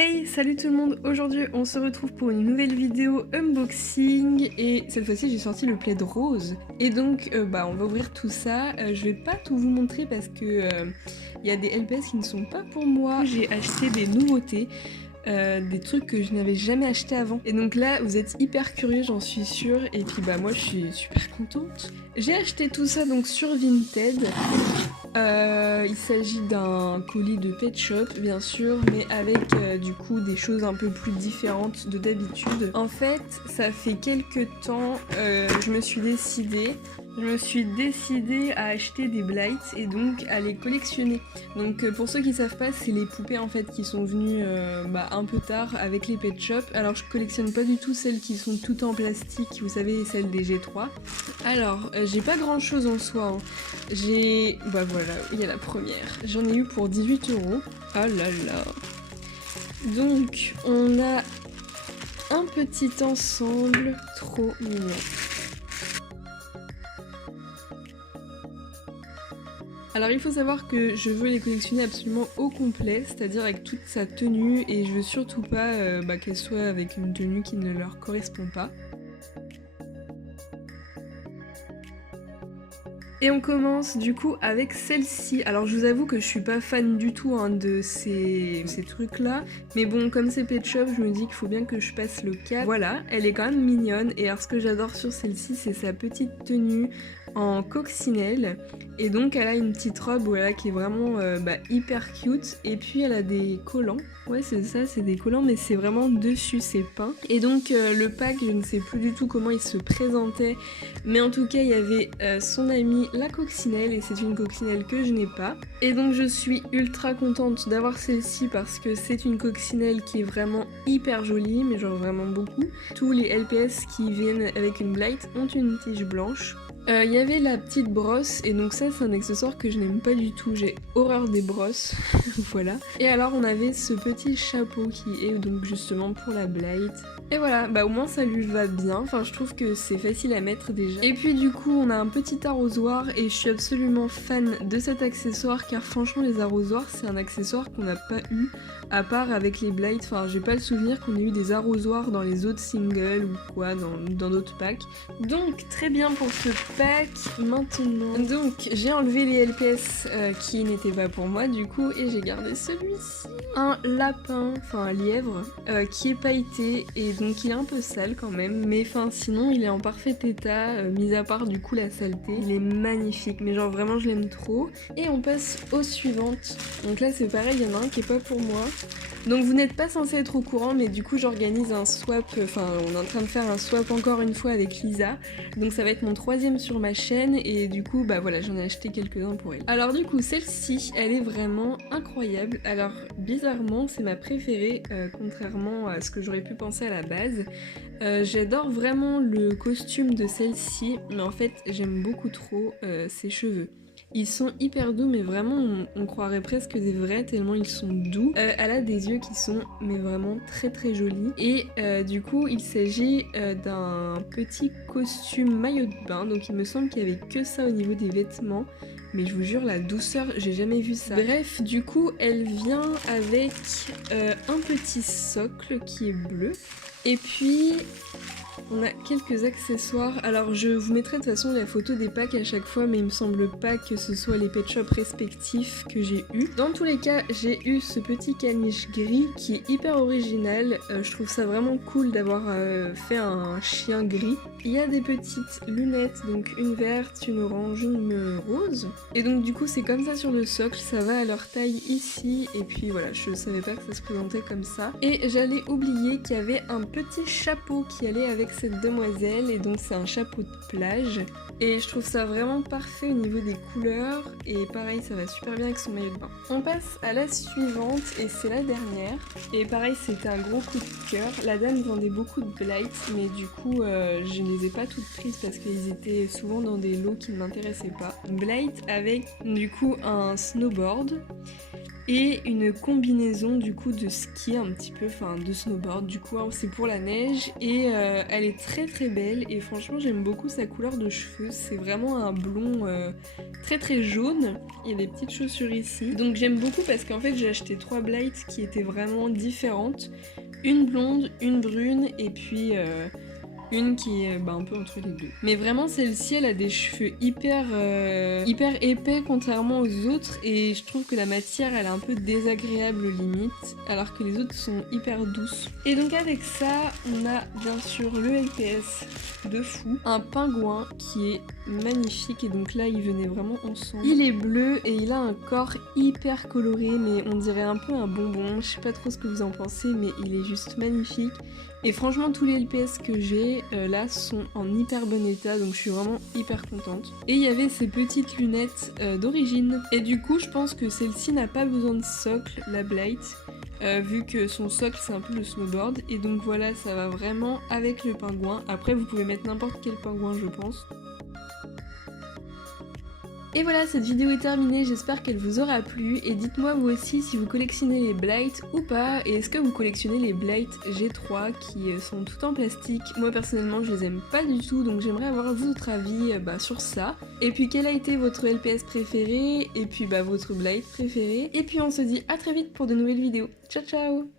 Hey, salut tout le monde. Aujourd'hui on se retrouve pour une nouvelle vidéo unboxing et cette fois-ci j'ai sorti le plaid rose et donc on va ouvrir tout ça. Je vais pas tout vous montrer parce que y a des LPS qui ne sont pas pour moi. J'ai acheté des nouveautés, des trucs que je n'avais jamais acheté avant et donc là vous êtes hyper curieux, j'en suis sûre, et puis moi je suis super contente. J'ai acheté tout ça donc sur Vinted. Il s'agit d'un colis de pet shop bien sûr, mais avec du coup des choses un peu plus différentes de d'habitude. En fait, ça fait quelques temps, je me suis décidée à acheter des blights et donc à les collectionner. Donc pour ceux qui savent pas, c'est les poupées en fait qui sont venues un peu tard avec les pet shop. Alors je collectionne pas du tout celles qui sont toutes en plastique, vous savez, celles des G3. Alors j'ai pas grand chose en soi, hein. J'ai... voilà, il y a la première. J'en ai eu pour 18 €. Ah là là. Donc on a un petit ensemble trop mignon. Alors il faut savoir que je veux les collectionner absolument au complet, c'est-à-dire avec toute sa tenue, et je veux surtout pas qu'elle soit avec une tenue qui ne leur correspond pas. Et on commence du coup avec celle-ci. Alors je vous avoue que je suis pas fan du tout de ces trucs là, mais bon, comme c'est Pet Shop, je me dis qu'il faut bien que je passe le cap. Voilà, elle est quand même mignonne, et alors ce que j'adore sur celle-ci, c'est sa petite tenue en coccinelle, et donc elle a une petite robe voilà, qui est vraiment hyper cute, et puis elle a des collants. Ouais, c'est ça, c'est des collants, mais c'est vraiment dessus, c'est peint. Et donc le pack, je ne sais plus du tout comment il se présentait, mais en tout cas il y avait son amie la coccinelle, et c'est une coccinelle que je n'ai pas. Et donc je suis ultra contente d'avoir celle-ci parce que c'est une coccinelle qui est vraiment hyper jolie, mais genre vraiment beaucoup. Tous les LPS qui viennent avec une blight ont une tige blanche. Il y avait la petite brosse, et donc ça c'est un accessoire que je n'aime pas du tout, j'ai horreur des brosses, voilà. Et alors on avait ce petit chapeau qui est donc justement pour la blight. Et voilà, au moins ça lui va bien, enfin je trouve que c'est facile à mettre déjà. Et puis du coup on a un petit arrosoir, et je suis absolument fan de cet accessoire car franchement les arrosoirs c'est un accessoire qu'on n'a pas eu à part avec les blights. Enfin j'ai pas le souvenir qu'on ait eu des arrosoirs dans les autres singles ou quoi, dans d'autres packs. Donc très bien pour ce pack. Maintenant, donc j'ai enlevé les LPS qui n'étaient pas pour moi du coup, et j'ai gardé celui-ci. Un lapin, enfin un lièvre, qui est pailleté, et donc il est un peu sale quand même, mais enfin sinon il est en parfait état, mis à part du coup la saleté. Il est magnifique, mais genre vraiment je l'aime trop. Et on passe aux suivantes. Donc là c'est pareil, il y en a un qui est pas pour moi. Donc vous n'êtes pas censé être au courant, mais du coup j'organise un swap, enfin on est en train de faire un swap encore une fois avec Lisa. Donc ça va être mon 3e sur ma chaîne, et du coup voilà, j'en ai acheté quelques-uns pour elle. Alors du coup celle-ci, elle est vraiment incroyable. Alors bizarrement c'est ma préférée, contrairement à ce que j'aurais pu penser à la base. J'adore vraiment le costume de celle-ci, mais en fait j'aime beaucoup trop ses cheveux. Ils sont hyper doux, mais vraiment on croirait presque des vrais tellement ils sont doux. Elle a des yeux qui sont mais vraiment très très jolis. Et du coup il s'agit d'un petit costume maillot de bain, donc il me semble qu'il y avait que ça au niveau des vêtements. Mais je vous jure, la douceur, j'ai jamais vu ça. Bref, du coup, elle vient avec un petit socle qui est bleu. Et puis, on a quelques accessoires. Alors je vous mettrai de toute façon la photo des packs à chaque fois, mais il me semble pas que ce soit les pet shops respectifs que j'ai eu. Dans tous les cas, j'ai eu ce petit caniche gris qui est hyper original. Je trouve ça vraiment cool d'avoir fait un chien gris. Il y a des petites lunettes, donc une verte, une orange, une rose. Et donc du coup c'est comme ça sur le socle, ça va à leur taille ici. Et puis voilà, je savais pas que ça se présentait comme ça. Et j'allais oublier qu'il y avait un petit chapeau qui allait avec cette demoiselle, et donc c'est un chapeau de plage. Et je trouve ça vraiment parfait au niveau des couleurs, et pareil ça va super bien avec son maillot de bain. On passe à la suivante, et c'est la dernière. Et pareil c'était un gros coup de cœur. La dame vendait beaucoup de blights, mais du coup je ne les ai pas toutes prises parce qu'ils étaient souvent dans des lots qui ne m'intéressaient pas. Blight avec du coup un snowboard. et une combinaison du coup de ski un petit peu, enfin de snowboard du coup, hein, c'est pour la neige et elle est très très belle et franchement j'aime beaucoup sa couleur de cheveux, c'est vraiment un blond très très jaune, il y a des petites chaussures ici, donc j'aime beaucoup parce qu'en fait j'ai acheté 3 Blight qui étaient vraiment différentes, une blonde, une brune et puis une qui est un peu entre les deux. Mais vraiment celle-ci elle a des cheveux hyper épais contrairement aux autres et je trouve que la matière elle est un peu désagréable limite alors que les autres sont hyper douces. Et donc avec ça on a bien sûr le LPS de fou, un pingouin qui est magnifique et donc là ils venaient vraiment ensemble. Il est bleu et il a un corps hyper coloré mais on dirait un peu un bonbon, je sais pas trop ce que vous en pensez mais il est juste magnifique. Et franchement tous les LPS que j'ai là sont en hyper bon état donc je suis vraiment hyper contente. Et il y avait ces petites lunettes d'origine et du coup je pense que celle-ci n'a pas besoin de socle, la Blight, vu que son socle c'est un peu le snowboard et donc voilà ça va vraiment avec le pingouin. Après vous pouvez mettre n'importe quel pingouin je pense. Et voilà, cette vidéo est terminée, j'espère qu'elle vous aura plu et dites-moi vous aussi si vous collectionnez les Blight ou pas et est-ce que vous collectionnez les Blight G3 qui sont tout en plastique. Moi personnellement je les aime pas du tout donc j'aimerais avoir votre avis sur ça. Et puis quel a été votre LPS préféré et puis votre Blight préféré. Et puis on se dit à très vite pour de nouvelles vidéos. Ciao ciao.